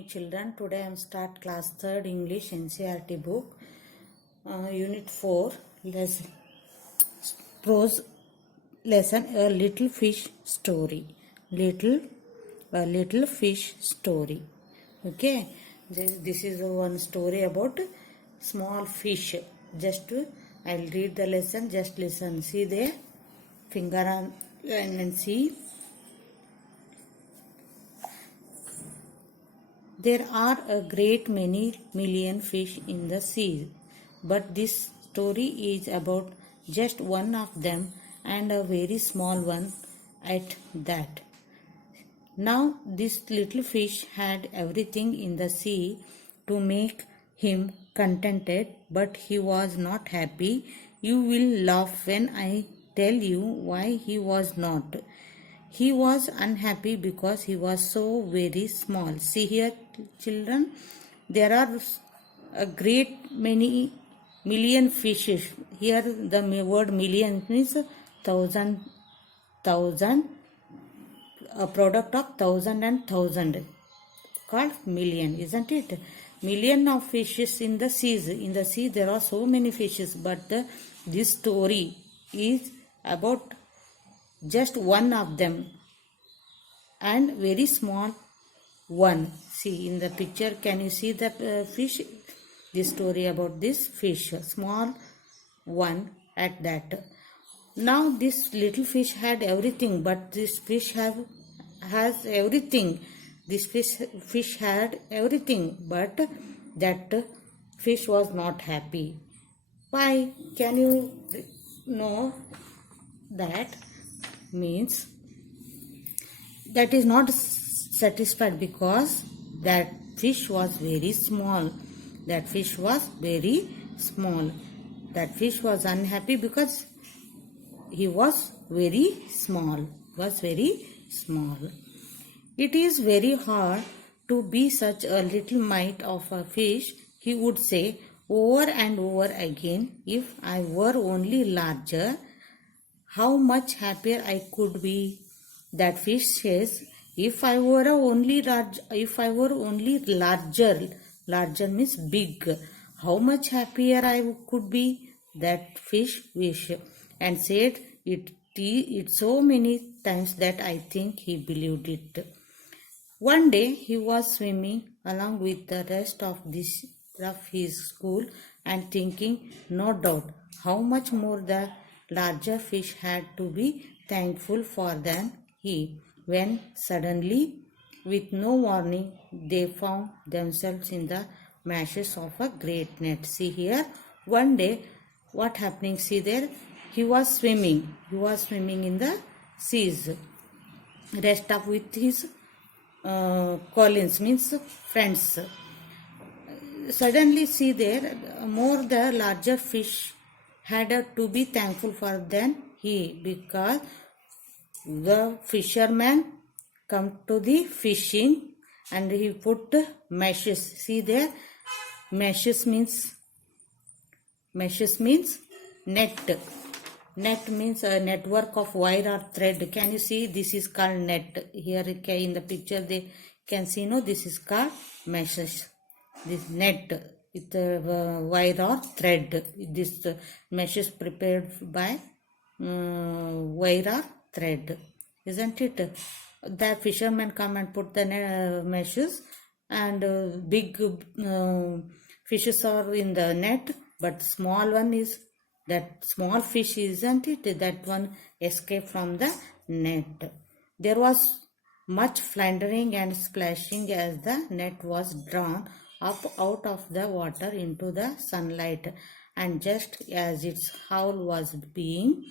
evening, children. Today I am start class 3rd English NCERT book, unit 4, lesson prose lesson, a little fish story. A little fish story. Okay, this is one story about small fish. Just I'll read the lesson. Just listen. See there, finger on and see. There are a great many million fish in the sea, but this story is about just one of them, and a very small one at that. Now this little fish had everything in the sea to make him contented, but he was not happy. You will laugh when I tell you why he was not. He was unhappy because he was so very small. See here, children, there are a great many million fishes. Here the word million means thousand, a product of thousand and thousand, called million, isn't it? Million of fishes in the seas. In the sea there are so many fishes, but this story is about just one of them and very small one. See in the picture, can you see the fish? This story about this fish, small one at that. Now this little fish had everything, but this fish has everything. This fish had everything, but that fish was not happy. Why? Can you know that? Means that is not satisfied because that fish was very small. That fish was very small. That fish was unhappy because he was very small. It is very hard to be such a little mite of a fish, he would say over and over again. If I were only larger, how much happier I could be. That fish says, if I were only larger means big, how much happier I could be. That fish wished and said it so many times that I think he believed it. One day he was swimming along with the rest of his school and thinking, no doubt, how much more the larger fish had to be thankful for than he, when suddenly, with no warning, they found themselves in the meshes of a great net. See here, one day, what happening? See there, he was swimming in the seas, rest up with his colleagues, means friends. Suddenly, see there, more the larger fish had to be thankful for than he, because the fisherman come to the fishing and he put meshes. See there, meshes means net. Net means a network of wire or thread. Can you see? This is called net. Here in the picture they can see, no, this is called meshes. This net with wire or thread. This meshes prepared by wire or thread, isn't it? The fishermen come and put the meshes, and big fishes are in the net, but small one is, that small fish, isn't it? That one escaped from the net. There was much floundering and splashing as the net was drawn up out of the water into the sunlight, and just as its howl was being,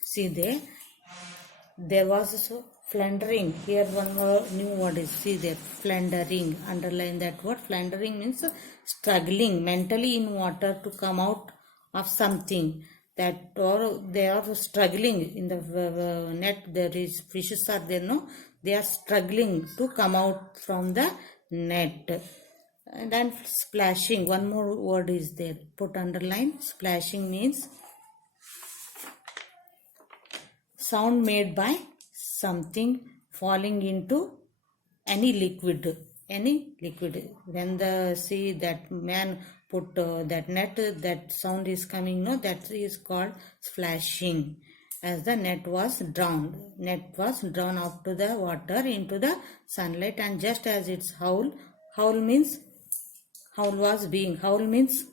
see there was also floundering. Here one more new word is, see there, floundering. Underline that word. Floundering means struggling mentally in water to come out of something, that or they are struggling in the net. There is fishes are there, no, they are struggling to come out from the net. And then splashing, one more word is there, put underline. Splashing means sound made by something falling into any liquid, when the see that man put that net, that sound is coming, no, that is called splashing. As the net was drawn out to the water into the sunlight, and just as its howl means howl means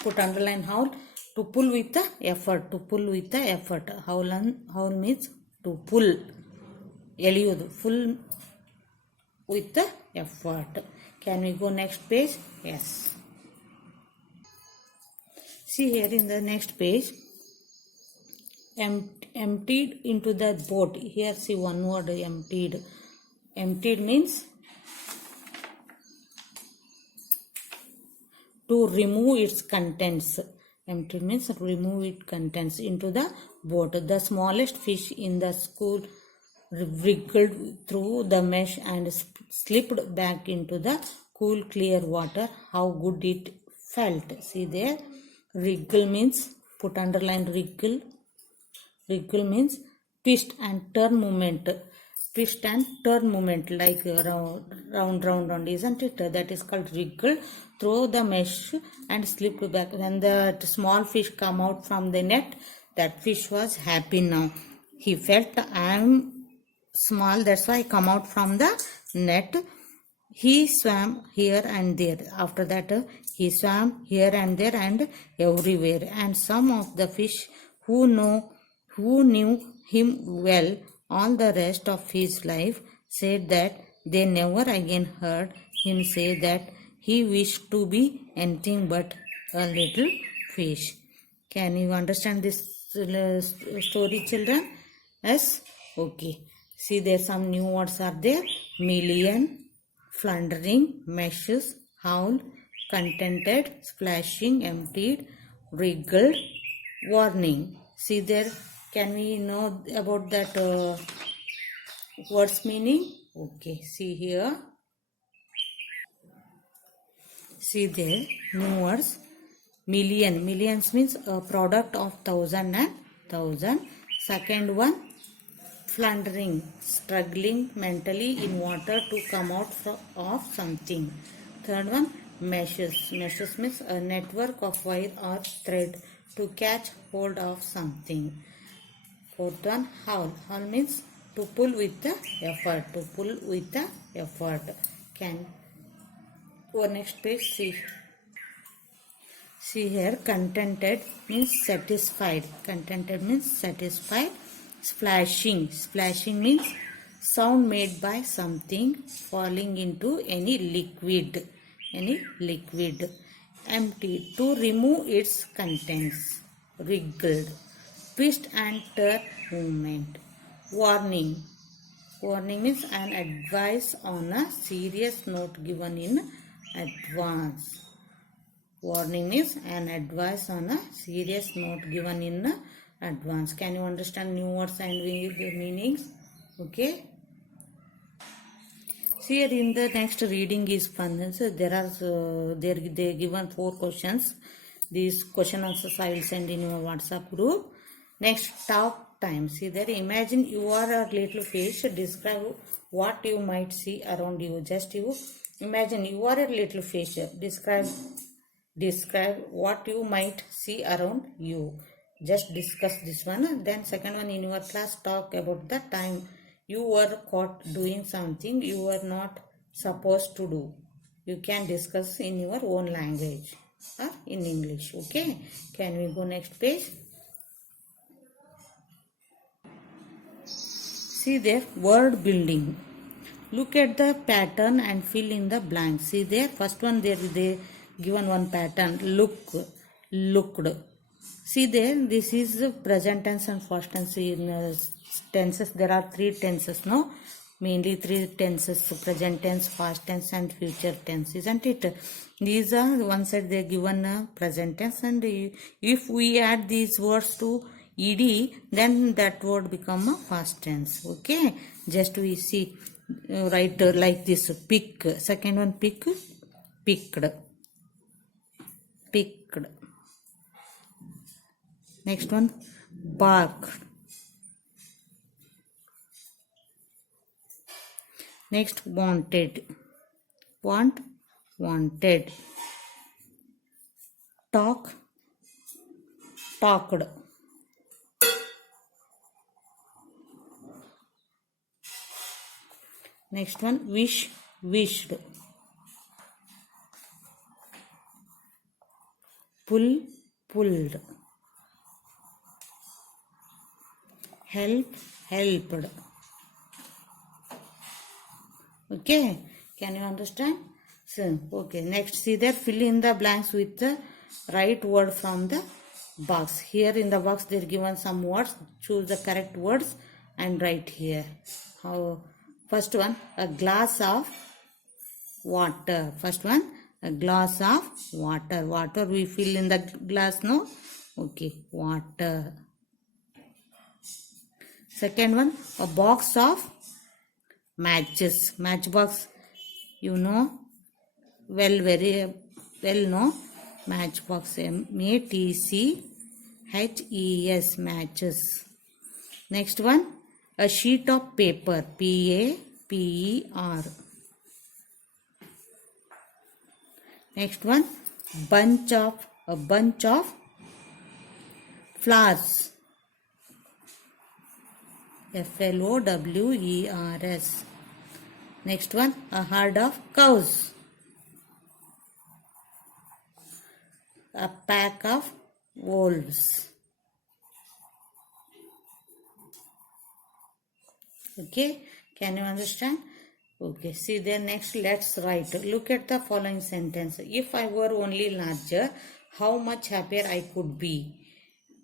put underline howl, to pull with the effort, howl means to pull, ಎಳೆಯೋದು, full with the effort. Can we go next page? Yes. See here in the next page, emptied into the boat. Here see one word, emptied. Emptied means to remove its contents. Emptied means remove its contents into the boat. The smallest fish in the school wriggled through the mesh and slipped back into the cool clear water. How good it felt. See there, wriggle means, put underline wriggle. Wriggle means twist and turn movement. Twist and turn movement, like round, isn't it? That is called wriggle. Throw the mesh and slip back. When the small fish come out from the net, that fish was happy now. He felt, I am small, that's why I come out from the net. He swam here and there. After that, he swam here and there and everywhere. And some of the fish who knew him well all the rest of his life said that they never again heard him say that he wished to be anything but a little fish. Can you understand this story, children? Yes? Okay. See, there some new words are there. Million, floundering, meshes, howl, contented, splashing, emptied, wriggled, warning. See there, can we know about that word's meaning? Okay, see here. See there, new words. Million. Millions means a product of thousand and thousand. Second one, floundering, struggling mentally in water to come out of something. Third one, meshes. Meshes means a network of wire or thread to catch hold of something. Fourth one, howl. Howl means to pull with the effort. Can go next page, see. See here, contented means satisfied. Splashing. Splashing means sound made by something falling into any liquid. Empty, to remove its contents. Wriggled. Twist and turn movement. Warning. Warning means an advice on a serious note given in advance. Warning is an advice on a serious note given in advance. Can you understand new words and their meanings? Okay. See here in the next reading is fun. So they given 4 questions. These question answers I will send in your WhatsApp group. Next, talk time. See there, imagine you are a little fish. Describe what you might see around you. Just you imagine you are a little fish. Describe what you might see around you. Just discuss this one. Then second one, in your class, talk about the time you were caught doing something you were not supposed to do. You can discuss in your own language or in English. Okay. Can we go next page? See there, word building. Look at the pattern and fill in the blanks. See there, first one there they given one pattern. Looked. See there, this is present tense and past tense. In tenses, there are 3 tenses, no? Mainly 3 tenses: present tense, past tense and future tense, isn't it? These are one side they given present tense, and if we add these words to ed, then that word become a past tense. Okay, just we see, write like this: pick. Second one, picked. Next one, bark. Next, wanted. Wanted. Talk, talked. Next one, wish, wished. Pull, pulled. Help, helped. Okay, can you understand? So, okay, next see there, fill in the blanks with the right word from the box. Here in the box they are given some words. Choose the correct words and write here. How? First one, a glass of water. First one, a glass of water. Water we fill in the glass, no? Okay, water. Second one, a box of matches. Matchbox, you know, very well, no? Matchbox, MATCHES, matches. Next one, a sheet of paper, PAPER. Next one, a bunch of flowers, FLOWERS. Next one, a herd of cows, a pack of wolves. Okay, can you understand? Okay, see there. Next, let's write. Look at the following sentence. If I were only larger, how much happier I could be.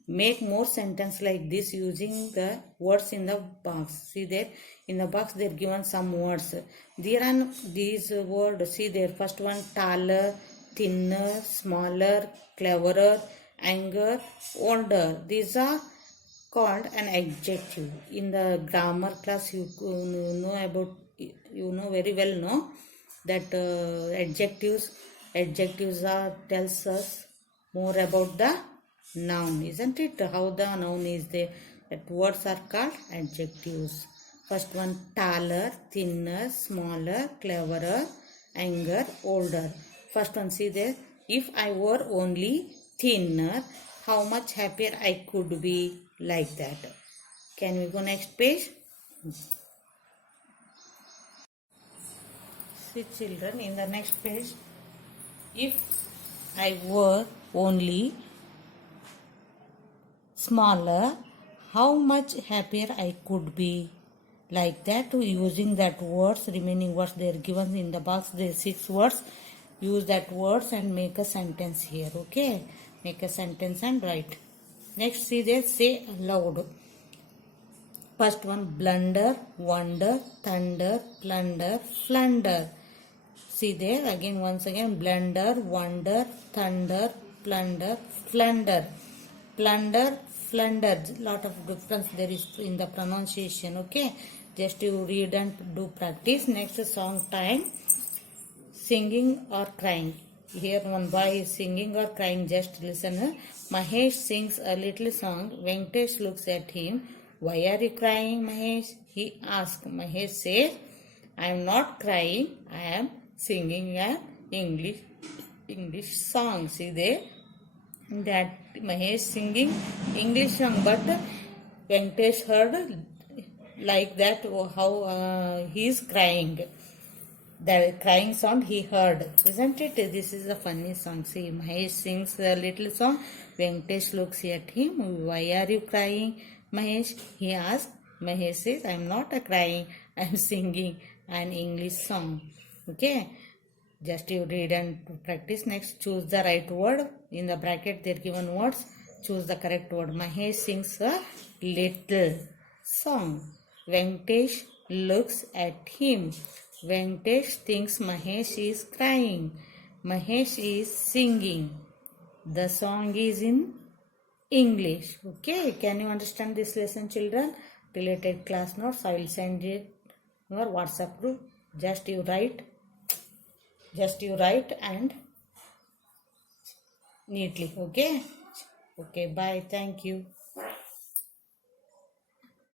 Make more sentence like this using the words in the box. See there, in the box they are given some words. There are these words. See there, first one, taller, thinner, smaller, cleverer, younger, older. These are called an adjective. In the grammar class, you know about, you know very well, no, that adjectives are tells us more about the noun, isn't it? How the noun is there. That words are called adjectives. First one, taller, thinner, smaller, cleverer, younger, older. First one, see there. If I were only thinner, how much happier I could be, like that. Can we go next page? See children, in the next page, if I were only smaller, how much happier I could be, like that. Using that words, remaining words they are given in the box. There are 6 words. Use that words and make a sentence here. Okay, make a sentence and write. Next, see there, say aloud. First one, blunder, wonder, thunder, plunder, flunder. See there, again, once again, blunder, wonder, thunder, plunder, flunder. Plunder, flunder, lot of difference there is in the pronunciation. Okay, just you read and do practice. Next, song time. Singing or crying. Here one boy is singing or crying, just listen. Mahesh sings a little song. Venkatesh looks at him. Why are you crying, Mahesh? He asks. Mahesh says, I am not crying, I am singing an English song. See there, that Mahesh singing English song, but Venkatesh heard like that, how he is crying. The crying sound he heard, isn't it? This is a funny song. See, Mahesh sings a little song. Venkatesh looks at him. Why are you crying, Mahesh? He asks. Mahesh says, I am not crying. I am singing an English song. Okay. Just you read and practice. Next, choose the right word. In the bracket, they are given words. Choose the correct word. Mahesh sings a little song. Venkatesh looks at him. Venkatesh thinks Mahesh is crying. Mahesh is singing. The song is in English. Okay, can you understand this lesson, children? Related class notes, I will send it in your WhatsApp group. Just you write and neatly. Okay. Okay, bye. Thank you.